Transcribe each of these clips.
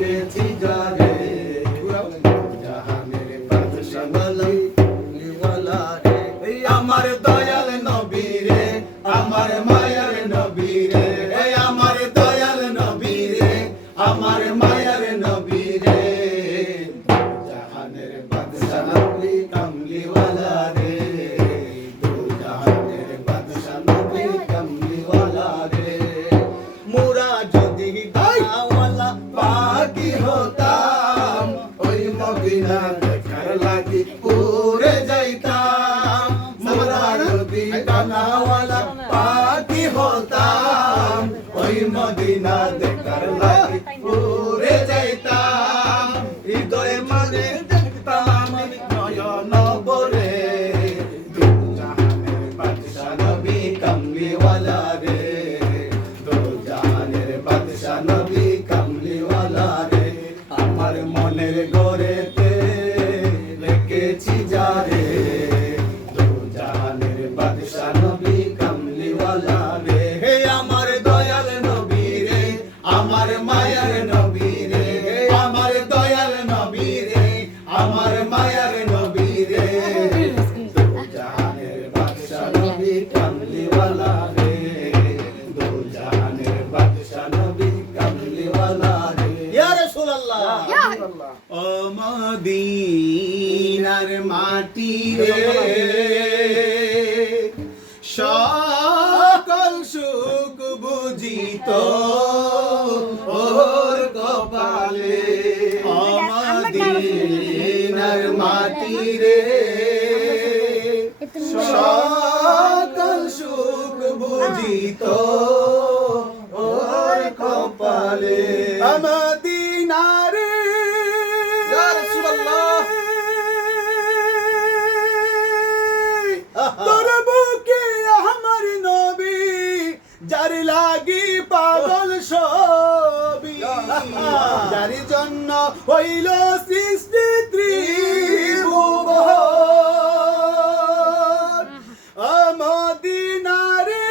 রেখেছি যারে জাহানের বাদশা নবীওয়ালা রে আমার দয়াল নবী রে আমার মায়ার নবী রে আমার দয়াল নবী রে আমার মায়ার নবী রে জাহানের বাদশা নবী কামলিওয়ালা রে জাহানের বাদশা নবী কামলিওয়ালা রে মোরা যদি দাওয়ালা পাকি হতাম, ওই মদিনা দেখার লাগি পুরে যাইতাম। মোরা যদি দাওয়ালা পাকি হতাম, ওই মদিনা দেখার লাগি পুরে যাইতাম। হৃদয়ে মানে দেখতাম আমি নয়ন বরে বাদশা নবী কামলিওয়ালা রে। দু জাহানের বাদশা নবী ও মাটি রে সকল সুখ বুঝিত ওর কপালে। ও মদিনার মাটি রে সকল সুখ বুঝিত ওর কপালে। মদিনারে যার জন্য হইল সৃষ্টি ত্রিভুবন। আমদিনারে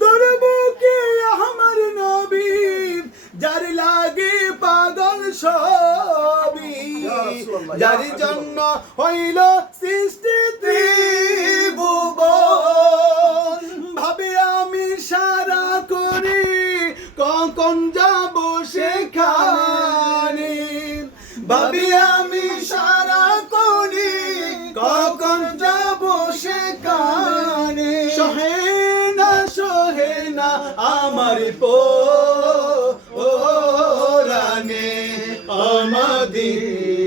তোর আমার যার লাগে জন্য হইল সৃষ্টি ত্রিভুবন। কখন যাব সেখানে। ভাবি আমি সারা করি, কখন যাব সেখানে। সহে না সহে না আমার পো